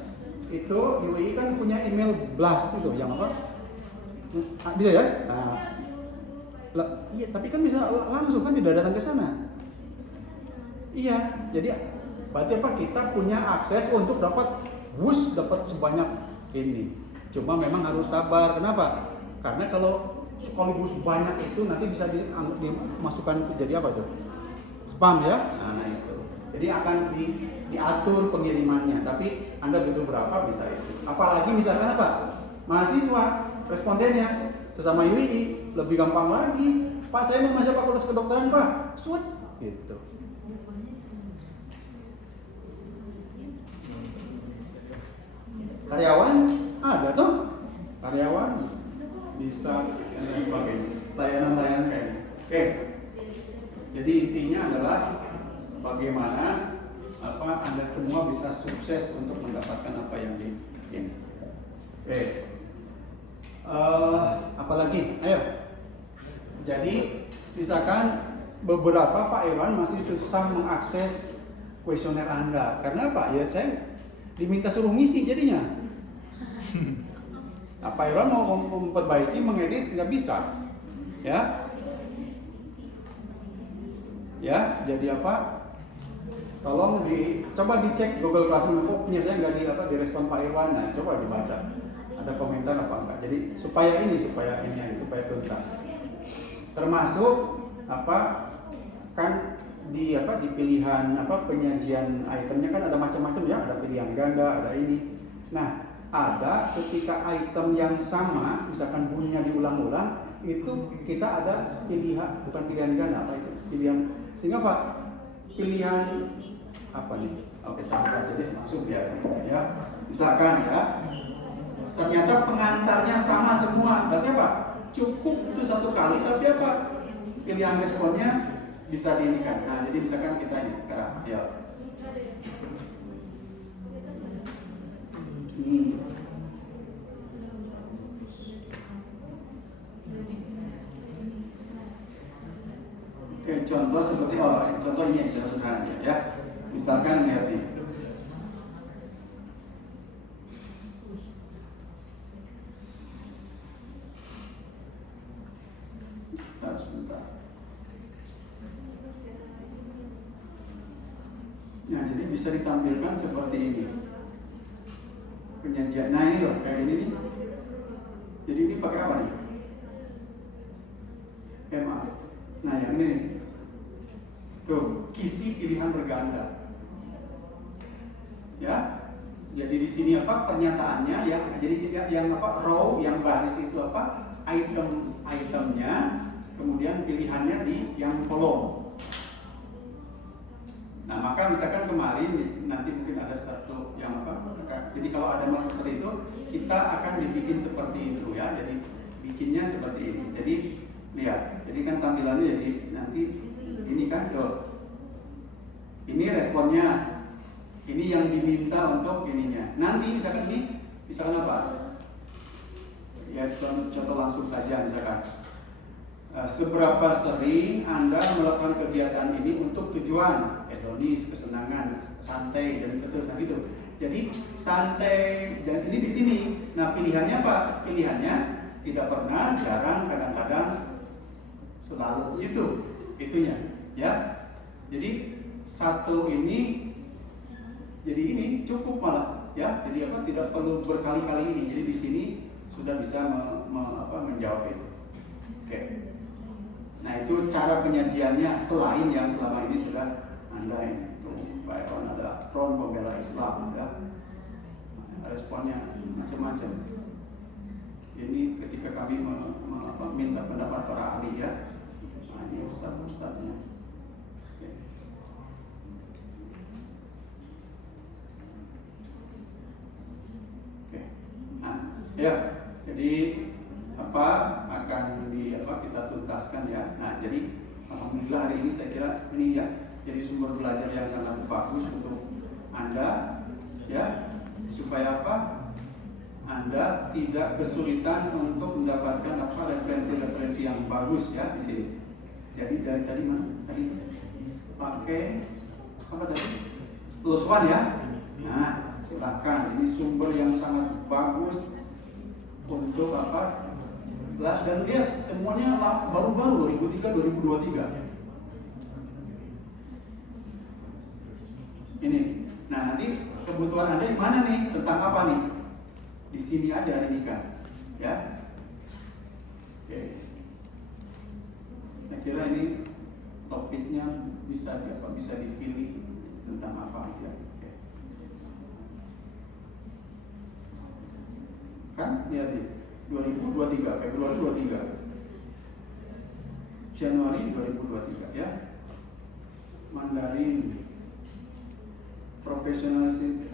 Itu UI kan punya email blast itu yang bisa ya? Nah, iya, tapi kan bisa langsung kan, tidak datang ke sana. Iya, jadi berarti kita punya akses untuk dapat sebanyak ini. Cuma memang harus sabar. Kenapa? Karena kalau sekaligus banyak itu nanti bisa dimasukkan jadi spam ya. Nah itu. Jadi akan diatur pengirimannya. Tapi Anda butuh berapa bisa itu. Apalagi misalkan mahasiswa, respondennya sesama UI, lebih gampang lagi. Pak, saya mau masuk fakultas kedokteran Pak. Gitu. Karyawan ada tuh, karyawan bisa dan sebagainya, layanan-layanan kayak ini. Oke, jadi intinya adalah bagaimana Anda semua bisa sukses untuk mendapatkan apa yang diinginkan. Oke, apalagi, ayo. Jadi misalkan beberapa Pak Irwan masih susah mengakses kuesioner Anda. Karena apa? Ya saya diminta suruh ngisi jadinya. Pak Irwan mau memperbaiki, mengedit nggak bisa, ya. Jadi tolong coba dicek Google Classroom. Kok punya saya nggak direspon Pak Irwan? Nah, coba dibaca. Ada komentar apa enggak? Jadi supaya tuntas. Termasuk kan di pilihan penyajian itemnya kan ada macam-macam ya, ada pilihan ganda, ada ini. Nah, ada ketika item yang sama, misalkan bunyinya diulang-ulang, itu kita ada pilihan, bukan pilihan ganda, pilihan, sehingga pilihan nih? Oke, contoh jadi masuk ya. Misalkan ya, ternyata pengantarnya sama semua, berarti cukup itu satu kali, tapi pilihan responnya bisa diinikan. Nah, jadi misalkan kita ini sekarang, ya. Oke, contoh seperti contoh ini yang sederhana ya. Misalkan lihat ini. Sebentar. Nah, jadi bisa ditampilkan seperti ini. Penyajian. Nah, ini loh, kayak ini nih. Jadi ini pakai apa nih? MA. Nah, yang ini nih. Tuh, kisi pilihan berganda. Ya. Jadi di sini pernyataannya yang row, yang baris itu itemnya, kemudian pilihannya di yang kolom. Nah, maka misalkan kemarin nanti mungkin ada satu yang jadi kalau ada masalah seperti itu, kita akan dibikin seperti itu ya. Jadi bikinnya seperti ini. Jadi lihat, jadi kan tampilannya jadi nanti ini kan ini responnya, ini yang diminta untuk ininya. Nanti misalkan apa? Ya contoh langsung saja misalkan. Seberapa sering Anda melakukan kegiatan ini untuk tujuan hedonis, kesenangan, santai dan seterusnya gitu. Jadi santai dan ini di sini. Nah, pilihannya apa? Pilihannya tidak pernah, jarang, kadang-kadang, selalu gitu itunya ya. Jadi satu ini jadi ini cukup malah ya. Jadi apa, tidak perlu berkali-kali ini. Jadi di sini sudah bisa menjawab itu. Oke. Nah itu cara penyajiannya selain yang selama ini sudah Anda ini itu Pak Ewan ada front pembela Islam ya. Responnya macam-macam. Ini ketika kami minta pendapat para ahli ya. Nah, ini ustaz-ustaznya. Oke. Oke. Nah, ya. Jadi apa akan kita tuntaskan ya. Nah, jadi alhamdulillah hari ini saya kira ini ya jadi sumber belajar yang sangat bagus untuk Anda ya, supaya apa? Anda tidak kesulitan untuk mendapatkan referensi-referensi yang bagus ya di sini. Jadi dari tadi mana? Tadi pakai apa tadi? Plus one ya. Nah, silakan. Ini sumber yang sangat bagus untuk apa? Dan lihat semuanya baru-baru 2003 2023. Ini. Nah, nanti kebutuhan Anda di mana nih? Tentang apa nih? Di sini aja ini kan, ya. Oke. Saya kira ini topiknya bisa dipilih tentang apa aja. Oke. Kan lihat nih 2023 Februari 23 Januari 2023 ya. Mandarin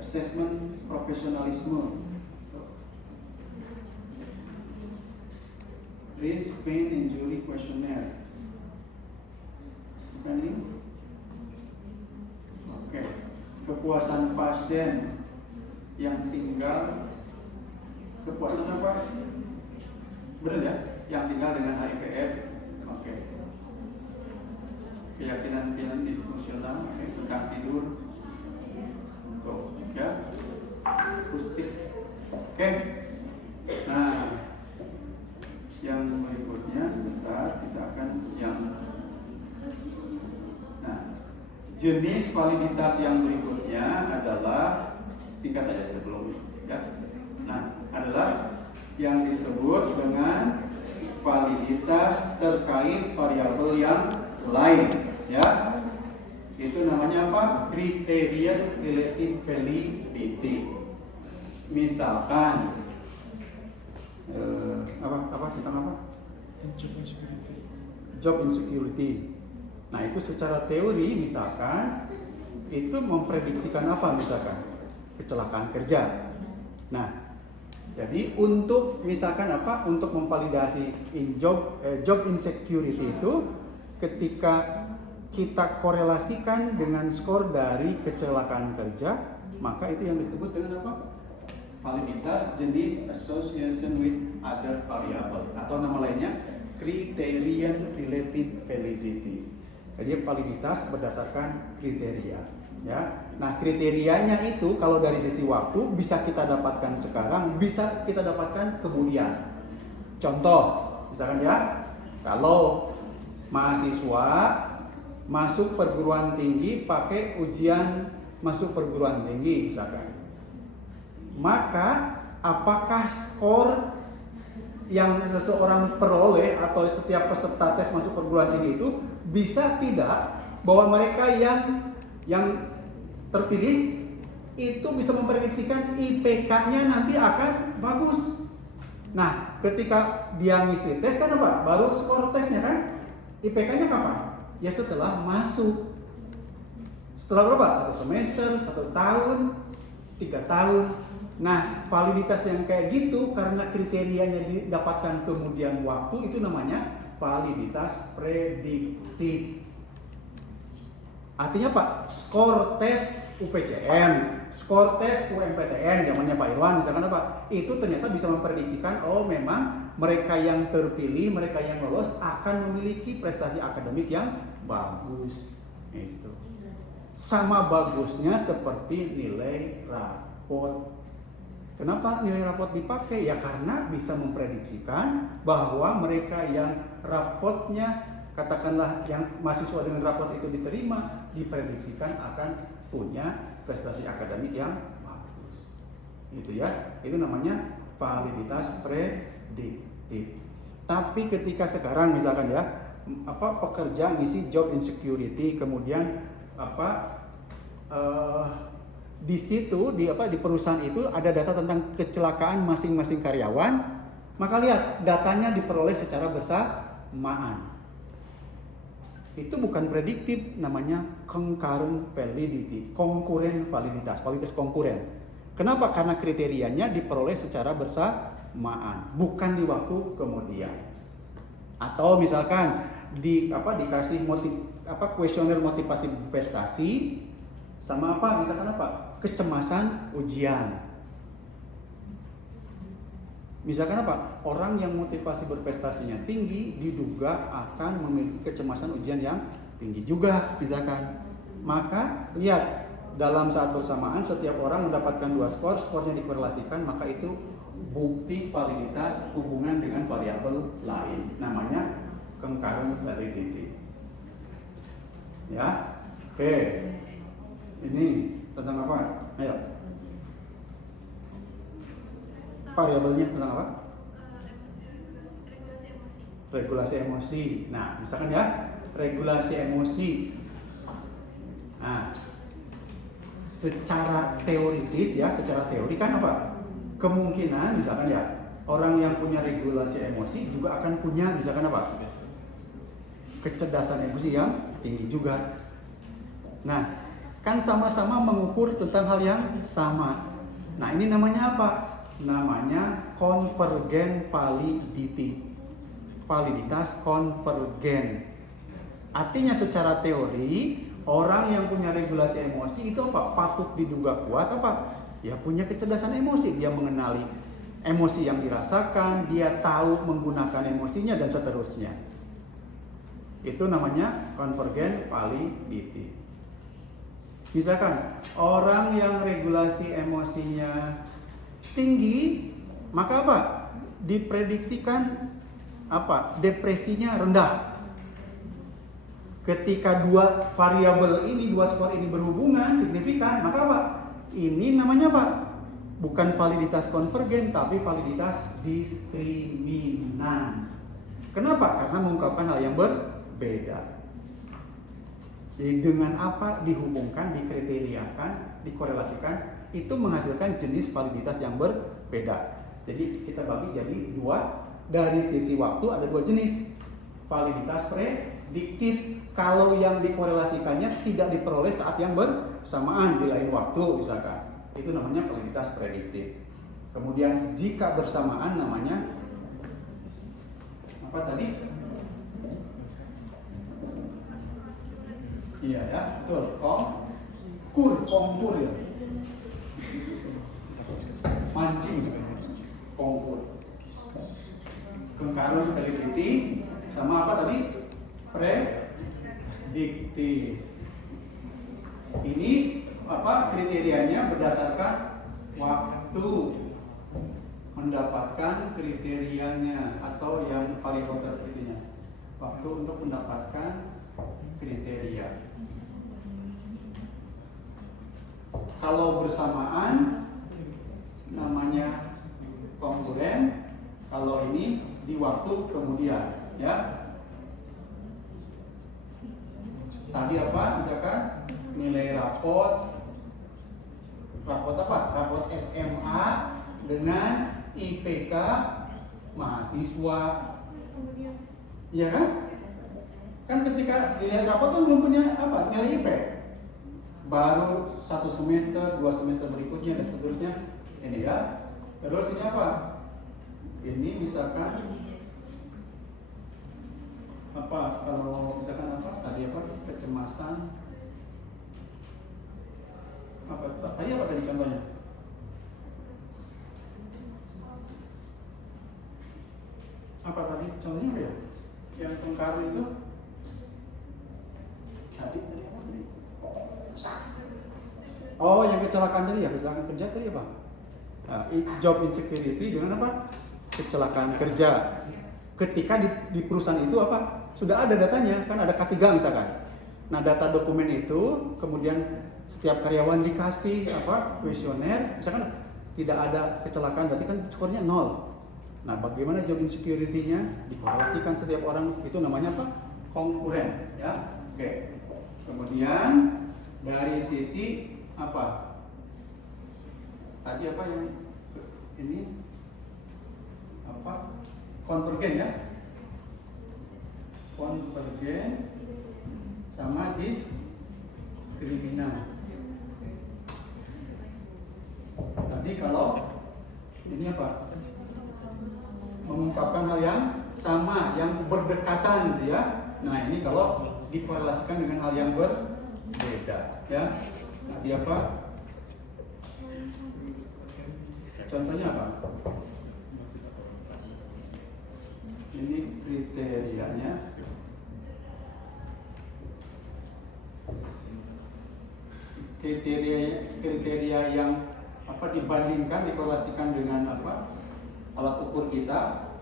assessment profesionalisme, risk pain injury questionnaire. Bukan ini? Oke. Kepuasan pasien yang tinggal, kepuasan apa? Benar ya? Yang tinggal dengan HIVF. Oke. Keyakinan fungsional, tentang tidur. Ya. Akustik. Oke. Nah, yang berikutnya sebentar kita akan jenis validitas yang berikutnya adalah singkat aja sebelum ya. Nah, adalah yang disebut dengan validitas terkait variabel yang lain ya. Itu namanya apa? Criterion relative validity. Misalkan tentang apa? Job insecurity. Nah, itu secara teori misalkan itu memprediksikan apa misalkan? Kecelakaan kerja. Nah, jadi untuk misalkan apa? Untuk memvalidasi job insecurity itu ketika kita korelasikan dengan skor dari kecelakaan kerja, maka itu yang disebut dengan apa? Validitas jenis association with other variable, atau nama lainnya criterion related validity. Jadi validitas berdasarkan kriteria ya. Nah, kriterianya itu kalau dari sisi waktu bisa kita dapatkan sekarang, bisa kita dapatkan kemudian. Contoh misalkan ya, kalau mahasiswa masuk perguruan tinggi pakai ujian masuk perguruan tinggi misalkan, maka apakah skor yang seseorang peroleh atau setiap peserta tes masuk perguruan tinggi itu bisa tidak bahwa mereka yang terpilih itu bisa memprediksikan IPK-nya nanti akan bagus. Nah, ketika dia ngisi tes kan apa? Baru skor tesnya kan? IPK-nya kapan? Ya setelah masuk. Setelah berapa? 1 semester, 1 tahun, 3 tahun. Nah, validitas yang kayak gitu karena kriterianya didapatkan kemudian waktu itu namanya validitas prediktif. Artinya Pak, skor tes UPCM, skor tes UMPTN zamannya Pak Irwan misalkan apa? Itu ternyata bisa memprediksikan memang mereka yang terpilih, mereka yang lolos akan memiliki prestasi akademik yang bagus. Itu. Sama bagusnya seperti nilai raport. Kenapa nilai rapot dipakai? Ya karena bisa memprediksikan bahwa mereka yang rapotnya, katakanlah yang mahasiswa dengan rapot itu diterima, diprediksikan akan punya prestasi akademik yang bagus. Gitu ya. Itu namanya validitas prediktif. Tapi ketika sekarang misalkan ya, pekerja ngisi job insecurity, kemudian di situ di perusahaan itu ada data tentang kecelakaan masing-masing karyawan, maka lihat datanya diperoleh secara bersamaan. Itu bukan prediktif, namanya concurrent validity, konkuren validitas konkuren. Kenapa? Karena kriterianya diperoleh secara bersamaan, bukan di waktu kemudian. Atau misalkan dikasih kuesioner motivasi prestasi sama misalkan kecemasan ujian. Misalkan orang yang motivasi berprestasinya tinggi diduga akan memiliki kecemasan ujian yang tinggi juga misalkan. Maka lihat dalam saat bersamaan setiap orang mendapatkan 2 skor, skornya dikorelasikan, maka itu bukti validitas hubungan dengan variabel lain, namanya concurrent validity. Ya. Oke. Ini tentang apa? Ayo. Variabelnya tentang apa? Regulasi emosi. Nah, misalkan ya, regulasi emosi. Nah, secara teoritis ya, secara teori kan kemungkinan misalkan ya, orang yang punya regulasi emosi juga akan punya misalkan kecerdasan emosi yang tinggi juga. Nah, kan sama-sama mengukur tentang hal yang sama. Nah, ini namanya apa? Namanya convergent validity. Validitas konvergen. Artinya secara teori, orang yang punya regulasi emosi itu patut diduga kuat ya punya kecerdasan emosi. Dia mengenali emosi yang dirasakan, dia tahu menggunakan emosinya dan seterusnya. Itu namanya convergent validity. Misalkan orang yang regulasi emosinya tinggi, maka diprediksikan depresinya rendah. Ketika 2 variabel ini, 2 skor ini berhubungan signifikan, maka ini namanya bukan validitas konvergen tapi validitas diskriminan. Kenapa? Karena mengungkapkan hal yang berbeda. Jadi dengan dihubungkan, dikriteriakan, dikorelasikan, itu menghasilkan jenis validitas yang berbeda. Jadi kita bagi jadi 2. Dari sisi waktu ada 2 jenis. Validitas prediktif, kalau yang dikorelasikannya tidak diperoleh saat yang bersamaan di lain waktu misalkan, itu namanya validitas prediktif. Kemudian jika bersamaan namanya apa tadi? Iya ya, betul. Konkur ya. Mancing konkur. Concurrent validity sama apa tadi? Prediktif. Ini kriterianya berdasarkan waktu mendapatkan kriterianya atau yang variabel tertentunya. Waktu untuk mendapatkan kriteria. Kalau bersamaan namanya konkuren, kalau ini di waktu kemudian, ya. Tadi misalkan nilai rapot Rapot SMA dengan IPK mahasiswa. Iya kan? Kan ketika dilihat rapot kan belum punya nilai IP. Baru 1 semester, 2 semester berikutnya dan seterusnya. Ini ya. Terus ini Ini misalkan kalau misalkan tadi kecemasan tadi tadi contohnya? Tadi contohnya ya? Yang tengkaru itu tadi apa tadi? Oh, yang kecelakaan tadi ya, kecelakaan kerja tadi apa? Nah, job insecurity dengan apa? Kecelakaan kerja. Ketika di perusahaan itu apa? Sudah ada datanya, kan ada K3 misalkan. Nah, data dokumen itu kemudian setiap karyawan dikasih apa? Kuesioner, misalkan tidak ada kecelakaan berarti kan skornya 0. Nah, bagaimana job insecurity-nya? Dikorelasikan setiap orang, itu namanya apa? Konkuren, ya. Oke. Kemudian dari sisi apa? Tadi apa yang ini apa? Konvergen ya? Konvergen sama diskriminal. Tadi kalau ini apa? Mengungkapkan hal yang sama, yang berdekatan, ya. Nah, ini kalau dikorelasikan dengan hal yang berbeda, ya. Tadi apa? Contohnya apa? Ini kriterianya. Kriteria yang apa dibandingkan, dikorelasikan dengan apa? Alat ukur kita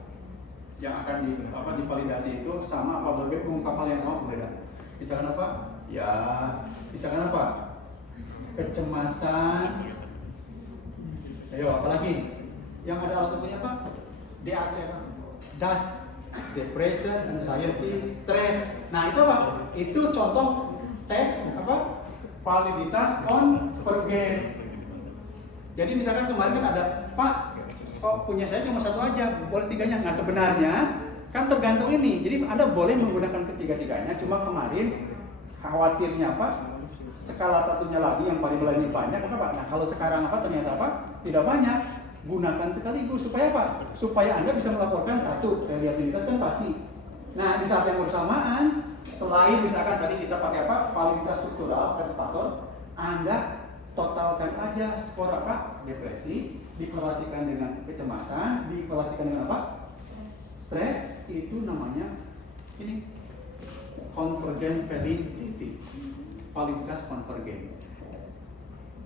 yang akan divalidasi itu sama apa berbeda, mengungkap hal yang sama berbeda. Misalkan apa? Ya, misalkan apa? Kecemasan. Ayo, apalagi? Yang ada alat ukurnya apa? DAT, DAS, depression, anxiety, stress. Nah, itu apa? Itu contoh tes apa? Validitas konvergen. Jadi misalkan kemarin kan ada, Pak, kok punya saya cuma satu aja, boleh tiganya? Nah, sebenarnya kan tergantung ini. Jadi Anda boleh menggunakan ketiga-tiganya, cuma kemarin khawatirnya apa? Skala satunya lagi yang variabelnya banyak apa Pak? Nah, kalau sekarang apa ternyata apa? Tidak banyak. Gunakan sekaligus supaya apa? Supaya Anda bisa melaporkan satu reliabilitas kan pasti. Nah, di saat yang bersamaan, selain misalkan tadi kita pakai apa? Validitas struktural verifikator, Anda totalkan aja skor apa? Depresi, dikorelasikan dengan kecemasan, dikorelasikan dengan apa? Stres, itu namanya ini convergent validity. Validitas konvergen.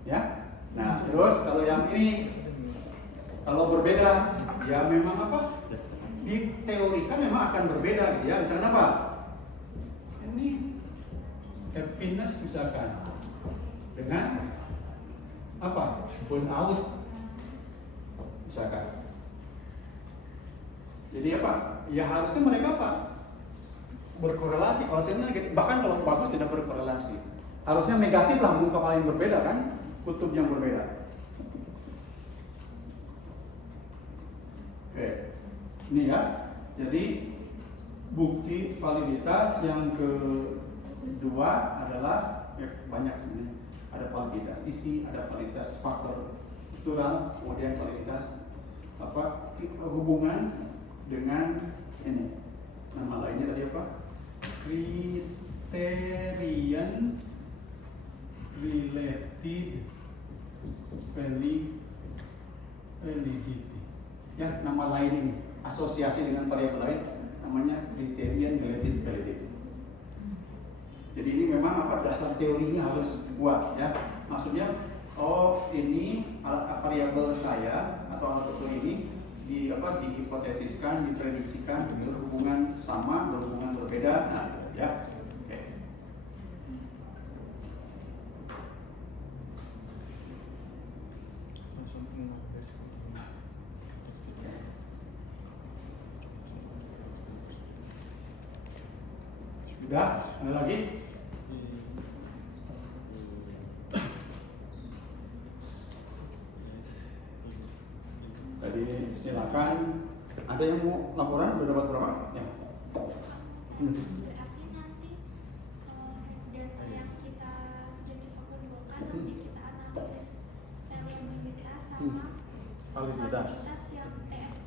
Ya. Nah, terus kalau yang ini kalau berbeda, ya memang apa? Diteorikan memang akan berbeda gitu ya. Misalnya apa? Ini happiness misalkan dengan apa? Burnout misalkan. Jadi apa? Ya harusnya mereka apa? Berkorelasi. Kalau saya negatif, bahkan kalau bagus tidak berkorelasi. Harusnya negatif lah, mengungkap hal yang berbeda kan? Kutub yang berbeda. Oke, ini ya. Jadi bukti validitas yang kedua adalah banyak sebenarnya. Ada validitas isi, ada validitas faktor struktural, kemudian validitas apa? Hubungan dengan ini. Nama lainnya tadi apa? Criterion related validity. Ya, nama lain ini asosiasi dengan variabel lain namanya criterion related validity. Jadi ini memang apa dasar teorinya harus kuat ya. Maksudnya oh ini alat variabel saya atau alat ukur ini dihipotesiskan, diprediksikan berhubungan sama, berhubungan berbeda. Nah, ya. Oke. Sudah, ada lagi? Tadi silakan. Ada yang mau laporan? Udah dapat berapa? Ya.